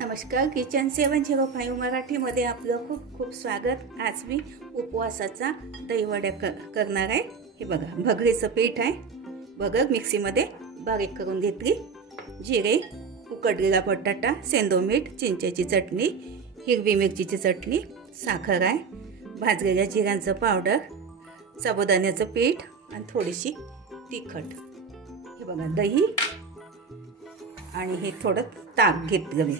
नमस्कार, किचन 705 मराठीमध्ये आपलं खूप खूप स्वागत। आज मी उपवासाचा दहीवडा करणार आहे। हे बघा, भगरीचं पीठ आहे, भगर मिक्सीमध्ये बारीक करून घेतली, जिरे, उकडलेला बटाटा, सेंदो मीठ, चिंचेची चटणी, हिरवी मिरचीची चटणी, साखर आहे, भाजलेल्या जिऱ्याचं पावडर, साबुदाण्याचं पीठ आणि थोडीशी तिखट। हे बघा, दही आणि हे थोडं ताक घेतलं मी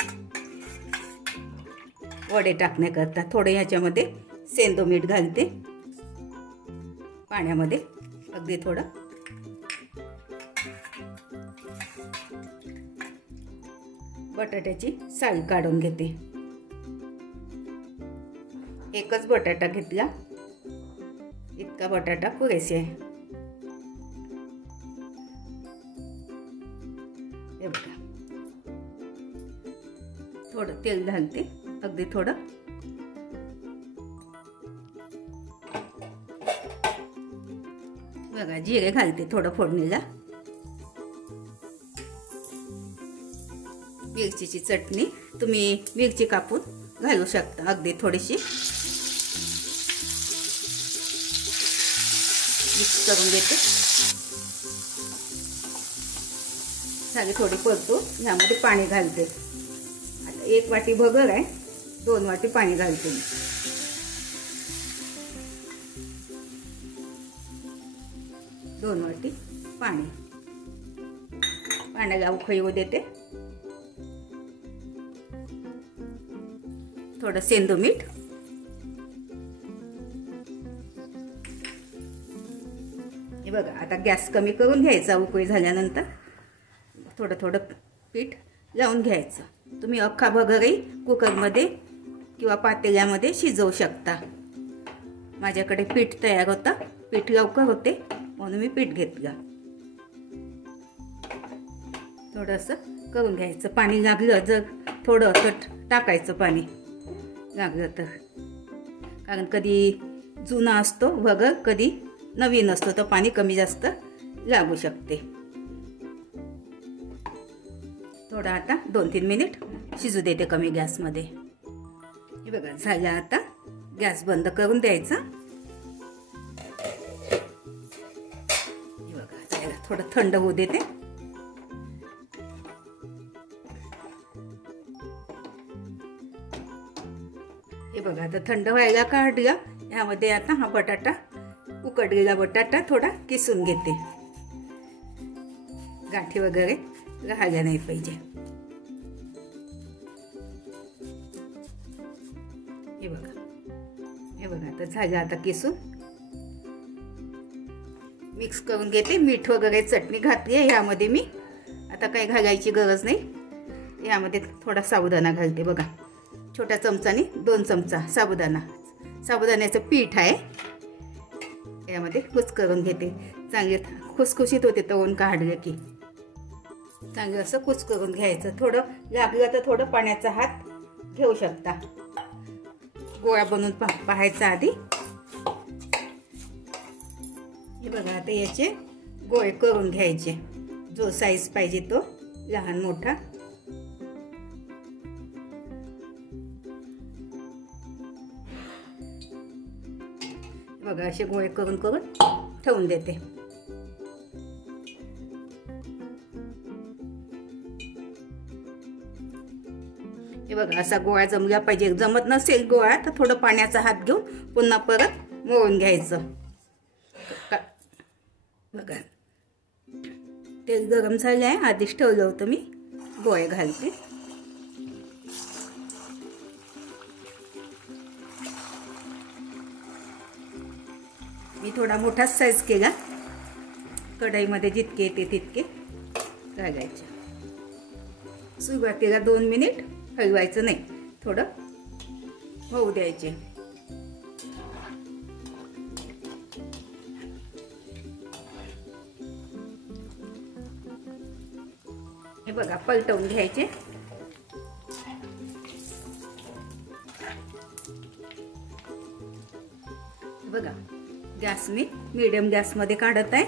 वडे टाकण्याकरता। थोडे ह्याच्यामध्ये सेंदो मीठ घालते पाण्यामध्ये, अगदी थोडं। बटाट्याची साल काढून घेते। एकच बटाटा घेतला, इतका बटाटा पुरेसे आहे। हे बघा, थोडं तेल घालते, अगदी थोडं। बघा, जिरे घालते थोडं फोडणीला, मिरचीची चटणी, तुम्ही मिरची कापून घालू शकता, अगदी थोडीशी। मिक्स करून घेते, सारी थोडी परतू। ह्यामध्ये पाणी घालते। आता 1 वाटी भगर आहे, 2 वाटी पाणी घालते मी। दोन वाटी पाणी, पाण्याला उकळी येऊ देते। थोडं सेंदो मीठ, हे बघा। आता गॅस कमी करून घ्यायचा, उकळी झाल्यानंतर थोडं थोडं पीठ लावून घ्यायचं। तुम्ही अख्खा भगरही कुकरमध्ये किंवा पातेल्यामध्ये शिजवू शकता। माझ्याकडे पीठ तयार होता, पीठ लवकर होते म्हणून मी पीठ घेतलं। थोडंसं करून घ्यायचं, पाणी लागलं जर थोडं असं टाकायचं, पाणी लागलं तर, कारण कधी जुना असतो भगर, कधी नवीन असतो, तर पाणी कमी जास्त लागू शकते। थोडं आता 2-3 मिनिट शिजू देते कमी गॅसमध्ये। हे बघा, झालं। आता गॅस बंद करून द्यायचा। हे बघा, झालं। थोडं थंड होऊ देते। हे बघा, आता थंड व्हायला काढलं। यामध्ये आता हा बटाटा, उकडलेला बटाटा थोडा किसून घेते, गाठी वगैरे राहायला नाही पाहिजे। हे बघा, हे बघा, आता झालं। आता किसून मिक्स करून घेते। मीठ वगैरे चटणी घातली आहे यामध्ये मी, आता काही घालायची गरज नाही। यामध्ये थोडा साबुदाणा घालते। बघा, छोट्या चमचाने 2 चमचा साबुदाणा, साबुदाण्याचं पीठ आहे, यामध्ये कुस करून घेते। चांगले खुसखुशीत होते तळून काढले की, चांगलं असं कुच करून घ्यायचं। थोडं लागलं तर थोडं पाण्याचा हात घेऊ शकता, गोळा बनवून पाहायचा आधी। हे बघा, आता याचे गोळे करून घ्यायचे, जो साईज पाहिजे तो, लहान मोठा। बघा, असे गोळे करून करून ठेवून देते। हे बघा, असा गोळा जमला पाहिजे। जमत नसेल गोळा तर थोडं पाण्याचा हात घेऊन पुन्हा परत मळून घ्यायचं। बघा, तेल गरम झालं आहे, आधीच ठेवलं होतं मी। गोळे घालते। मी थोडा मोठा साईज केला, कढईमध्ये जितके येते तितके घालायचे। सुरुवातीला 2 मिनिट हलवायचं नाही, थोडं होऊ द्यायचे। हे बघा, पलटवून घ्यायचे। बघा, गॅस मी मीडियम गॅसमध्ये काढत आहे।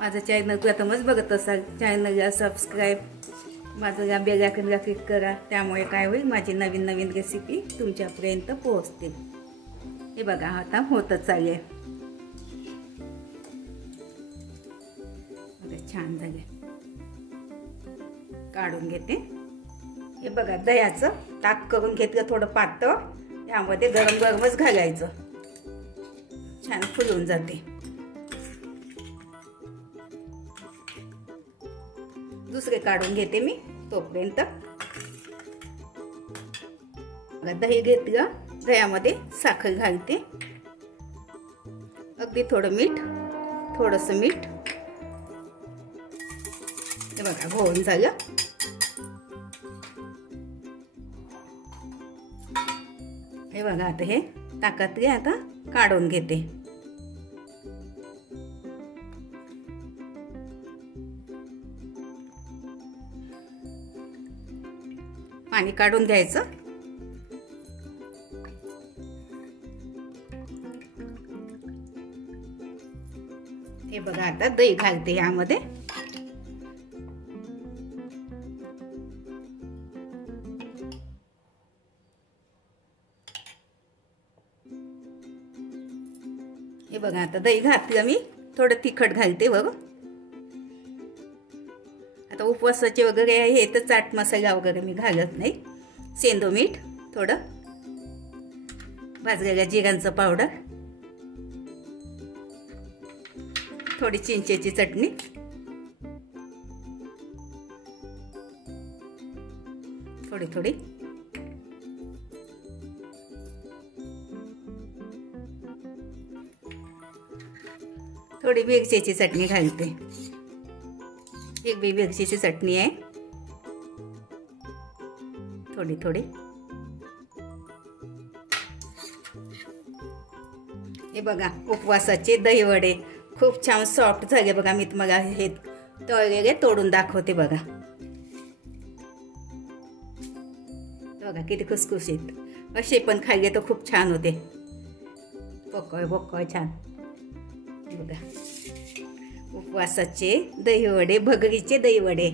माझं चॅनल प्रथमच बघत असाल, चॅनलला सबस्क्राईब माझं बेल आयकॉनला क्लिक करा, त्यामुळे काय होईल माझी नवीन नवीन रेसिपी तुमच्यापर्यंत पोहोचतील. हे बघा आता होतच चालले. बघा छान झाले. काढून घेते. हे बघा दह्याचं ताक करून घेतलं थोडं पातळ, त्यामध्ये गरम गरमच घालायचं, छान फुलून जाते. दुसरे काढून घेते मी तोपर्यंत. दही घेतलं, दह्यामध्ये साखर घालते, अगदी थोडं मीठ, थोडंसं मीठ. हे बघा घोळून झालं. हे बघा आता हे ताकातले आता काढून घेते. पाणी काढून घ्यायचं. हे बघा आता दही घालते यामध्ये. हे बघा आता दही घातलं मी, थोडं तिखट घालते बघ. आता उपवासाचे वगैरे आहे तर चाट मसाला वगैरे मी घालत नाही. सेंदो मीठ, थोडं भाजलेल्या जिऱ्यांचं पावडर, थोडी चिंचेची चटणी, थोडी थोडी थोडी मिरचीची चटणी घालते. एक मिरचीची चटणी आहे, थोडी थोडी. हे बघा उपवासाचे दही वडे खूप छान सॉफ्ट झाले बघा. मी तुम्हाला हे तळलेले तोडून दाखवते बघा. बघा किती खुसखुशीत. असे पण खाल्ले तर खूप छान होते, पोकळ पोकळ छान. बघा उपवासाचे दही वडे, भगरीचे दही वडे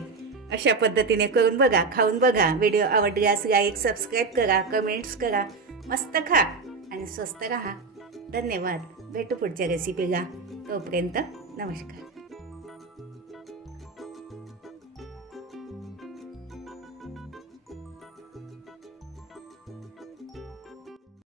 अशा पद्धतीने करून बघा, खाऊन बघा. व्हिडिओ आवडल्यास लाईक, सबस्क्राईब करा, कमेंट्स करा. मस्त खा आणि स्वस्त राहा. धन्यवाद. भेटू पुढच्या रेसिपीला. तोपर्यंत नमस्कार.